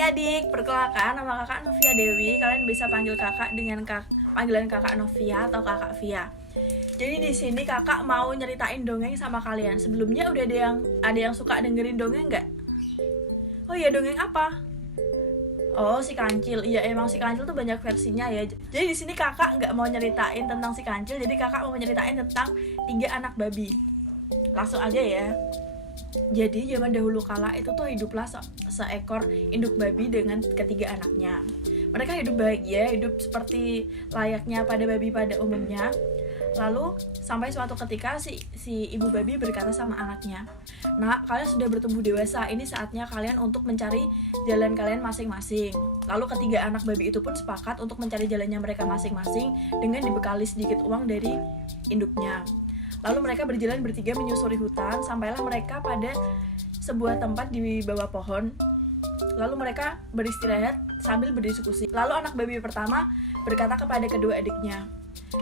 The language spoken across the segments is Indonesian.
adik-adik, perkenalkan nama kakak Novia Dewi. Kalian bisa panggil kakak dengan panggilan kakak Novia atau kakak Via. Jadi di sini kakak mau nyeritain dongeng sama kalian. Sebelumnya udah ada yang suka dengerin dongeng nggak? Oh iya, dongeng apa? Oh, si Kancil. Iya, emang si Kancil tuh banyak versinya ya. Jadi di sini kakak nggak mau nyeritain tentang si Kancil, jadi kakak mau nyeritain tentang 3 anak babi. Langsung aja ya. Jadi zaman dahulu kala itu tuh hiduplah seekor induk babi dengan ketiga anaknya. Mereka hidup bahagia, hidup seperti layaknya pada babi pada umumnya. Lalu sampai suatu ketika si ibu babi berkata sama anaknya, "Nak, kalian sudah bertumbuh dewasa, ini saatnya kalian untuk mencari jalan kalian masing-masing." Lalu ketiga anak babi itu pun sepakat untuk mencari jalannya mereka masing-masing dengan dibekali sedikit uang dari induknya. Lalu mereka berjalan bertiga menyusuri hutan, sampailah mereka pada sebuah tempat di bawah pohon. Lalu mereka beristirahat sambil berdiskusi. Lalu anak babi pertama berkata kepada kedua adiknya,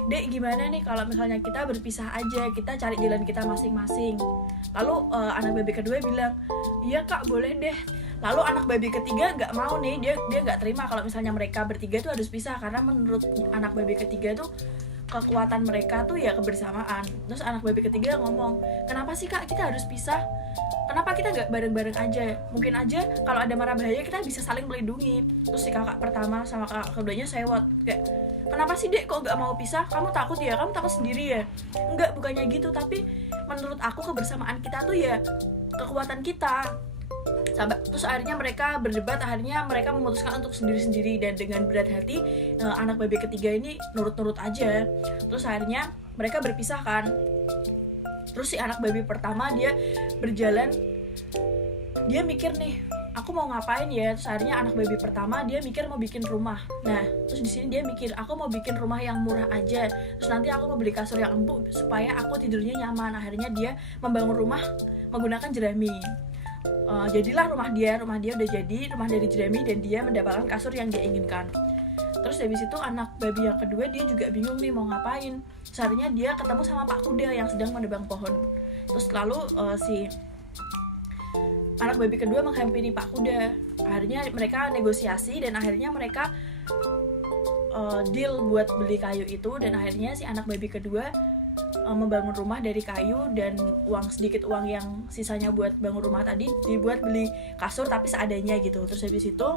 "Dek, gimana nih kalau misalnya kita berpisah aja, kita cari jalan kita masing-masing?" Lalu anak babi kedua bilang, "Iya kak, boleh deh." Lalu anak babi ketiga nggak mau nih, dia nggak terima kalau misalnya mereka bertiga tuh harus pisah, karena menurut anak babi ketiga tuh kekuatan mereka tuh ya kebersamaan. Terus anak babi ketiga ngomong, "Kenapa sih kak kita harus pisah? Kenapa kita gak bareng-bareng aja? Mungkin aja kalau ada mara bahaya kita bisa saling melindungi." Terus si kakak pertama sama kakak keduanya sewot kayak, "Kenapa sih dek kok gak mau pisah? Kamu takut ya? Kamu takut sendiri ya?" "Enggak, bukannya gitu, tapi menurut aku kebersamaan kita tuh ya kekuatan kita." Terus akhirnya mereka berdebat, akhirnya mereka memutuskan untuk sendiri-sendiri, dan dengan berat hati anak babi ketiga ini nurut-nurut aja. Terus akhirnya mereka berpisah kan. Terus si anak babi pertama dia berjalan, dia mikir nih, aku mau ngapain ya? Terus akhirnya anak babi pertama dia mikir mau bikin rumah. Nah, terus di sini dia mikir, aku mau bikin rumah yang murah aja. Terus nanti aku mau beli kasur yang empuk supaya aku tidurnya nyaman. Akhirnya dia membangun rumah menggunakan jerami. Jadilah rumah dia udah jadi, rumah dari jerami, dan dia mendapatkan kasur yang dia inginkan. Terus habis itu anak babi yang kedua dia juga bingung nih mau ngapain. Seharusnya dia ketemu sama Pak Kuda yang sedang menebang pohon. Terus lalu si anak babi kedua menghampiri Pak Kuda. Akhirnya mereka negosiasi dan akhirnya mereka deal buat beli kayu itu, dan akhirnya si anak babi kedua membangun rumah dari kayu, dan sedikit uang yang sisanya buat bangun rumah tadi dibuat beli kasur tapi seadanya gitu. Terus habis itu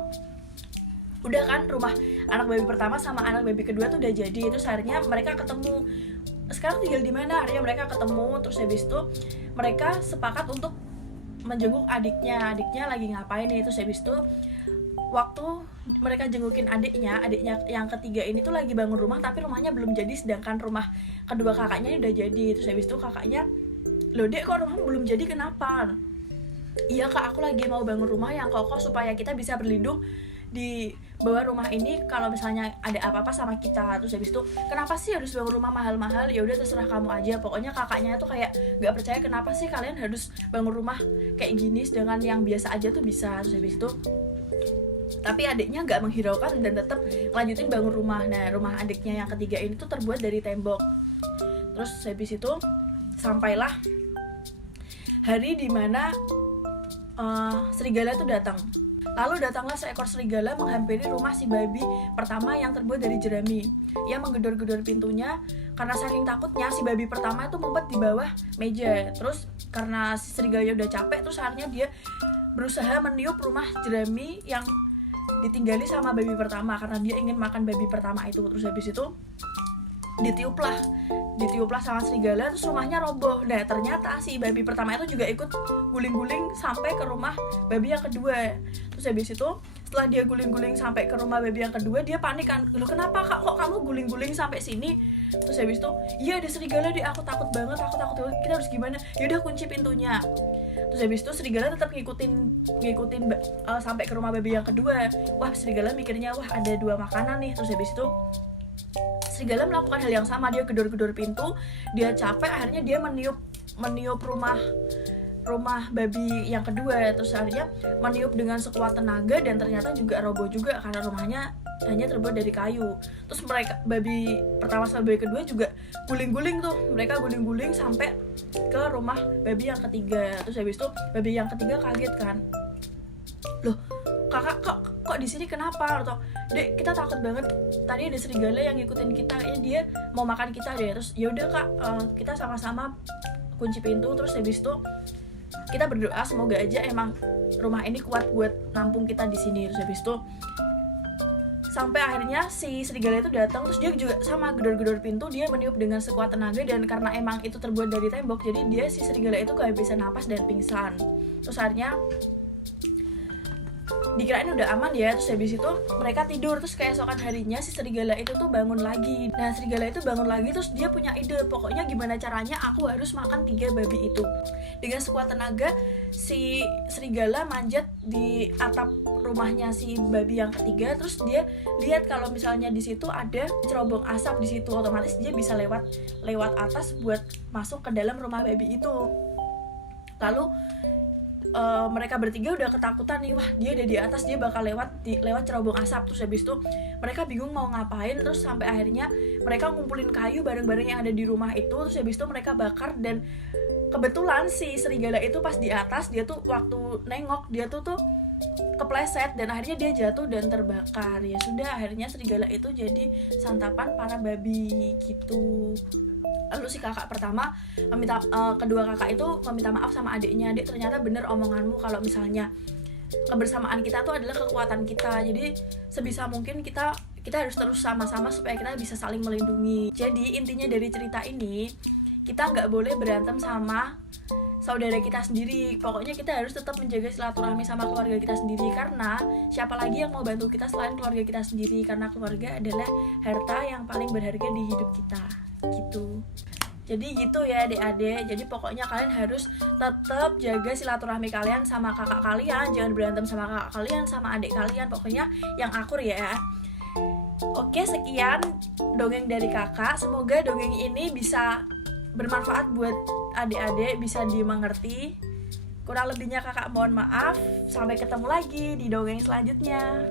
udah kan, rumah anak babi pertama sama anak babi kedua tuh udah jadi. Terus akhirnya mereka ketemu, sekarang tinggal di mana? Akhirnya mereka ketemu. Terus habis itu mereka sepakat untuk menjenguk adiknya lagi ngapain nih. Terus habis itu waktu mereka jengukin adiknya yang ketiga ini tuh lagi bangun rumah, tapi rumahnya belum jadi, sedangkan rumah kedua kakaknya udah jadi. Terus habis itu kakaknya, "Loh dek, kok rumahmu belum jadi, kenapa?" "Iya kak, aku lagi mau bangun rumah yang kokoh supaya kita bisa berlindung di bawah rumah ini kalau misalnya ada apa-apa sama kita." Terus habis itu, "Kenapa sih harus bangun rumah mahal-mahal?" "Ya udah terserah kamu aja." Pokoknya kakaknya tuh kayak nggak percaya, kenapa sih kalian harus bangun rumah kayak gini sedangkan yang biasa aja tuh bisa. Terus habis itu tapi adiknya nggak menghiraukan dan tetap lanjutin bangun rumah. Nah, rumah adiknya yang ketiga ini tuh terbuat dari tembok. Terus habis itu sampailah hari dimana serigala tuh datang. Lalu datanglah seekor serigala menghampiri rumah si babi pertama yang terbuat dari jerami. Ia menggedor-gedor pintunya karena saking takutnya si babi pertama itu ngumpet di bawah meja. Terus karena si serigala udah capek, terus akhirnya dia berusaha meniup rumah jerami yang ditinggali sama babi pertama karena dia ingin makan babi pertama itu. Terus habis itu ditiuplah sama serigala, terus rumahnya roboh. Nah, ternyata si babi pertama itu juga ikut guling-guling sampai ke rumah babi yang kedua. Terus habis itu setelah dia guling-guling sampai ke rumah babi yang kedua, dia panik kan, "Loh kenapa kak, kok kamu guling-guling sampai sini?" Terus habis itu, "Iya ada serigala deh, aku takut banget, kita harus gimana?" "Yaudah kunci pintunya." Terus habis itu serigala tetap ngikutin sampai ke rumah babi yang kedua. Wah, serigala mikirnya, wah ada 2 makanan nih. Terus habis itu serigala melakukan hal yang sama, dia gedor-gedor pintu, dia capek, akhirnya dia meniup rumah babi yang kedua. Terus akhirnya meniup dengan sekuat tenaga, dan ternyata juga roboh juga karena rumahnya hanya terbuat dari kayu. Terus mereka, babi pertama sama babi kedua juga guling-guling tuh, mereka guling-guling sampai ke rumah babi yang ketiga. Terus habis itu babi yang ketiga kaget kan, "Loh kakak, kok kok di sini kenapa, atau dek kita takut banget tadi ada serigala yang ngikutin kita, kayaknya dia mau makan kita deh. Terus ya udah kak, kita sama-sama kunci pintu, terus habis itu kita berdoa semoga aja emang rumah ini kuat buat nampung kita di sini. Terus habis itu sampai akhirnya si serigala itu datang, terus dia juga sama gedor-gedor pintu, dia meniup dengan sekuat tenaga, dan karena emang itu terbuat dari tembok, jadi dia si serigala itu kehabisan napas dan pingsan. Terus akhirnya dikirain udah aman ya, terus habis itu mereka tidur, terus keesokan harinya si serigala itu tuh bangun lagi. Nah serigala itu bangun lagi, terus dia punya ide, pokoknya gimana caranya aku harus makan 3 babi itu. Dengan sekuat tenaga si serigala manjat di atap rumahnya si babi yang ketiga, terus dia lihat kalau misalnya di situ ada cerobong asap di situ, otomatis dia bisa lewat atas buat masuk ke dalam rumah babi itu. Lalu mereka bertiga udah ketakutan nih, wah dia ada di atas, dia bakal lewat cerobong asap. Terus habis itu mereka bingung mau ngapain, terus sampai akhirnya mereka ngumpulin kayu bareng-bareng yang ada di rumah itu, terus habis itu mereka bakar. Dan kebetulan si serigala itu pas di atas, dia tuh waktu nengok dia tuh kepleset dan akhirnya dia jatuh dan terbakar. Ya sudah, akhirnya serigala itu jadi santapan para babi gitu. Lalu si kakak pertama kedua kakak itu meminta maaf sama adiknya, adik ternyata bener omonganmu kalau misalnya kebersamaan kita tuh adalah kekuatan kita, jadi sebisa mungkin kita harus terus sama-sama supaya kita bisa saling melindungi. Jadi intinya dari cerita ini, kita nggak boleh berantem sama saudara kita sendiri, pokoknya kita harus tetap menjaga silaturahmi sama keluarga kita sendiri, karena siapa lagi yang mau bantu kita selain keluarga kita sendiri, karena keluarga adalah harta yang paling berharga di hidup kita gitu. Jadi gitu ya adik-adik, jadi pokoknya kalian harus tetap jaga silaturahmi kalian sama kakak kalian, jangan berantem sama kakak kalian, sama adik kalian, pokoknya yang akur ya. Oke, sekian dongeng dari kakak, semoga dongeng ini bisa bermanfaat buat adik-adik, bisa dimengerti. Kurang lebihnya kakak mohon maaf. Sampai ketemu lagi di dongeng selanjutnya.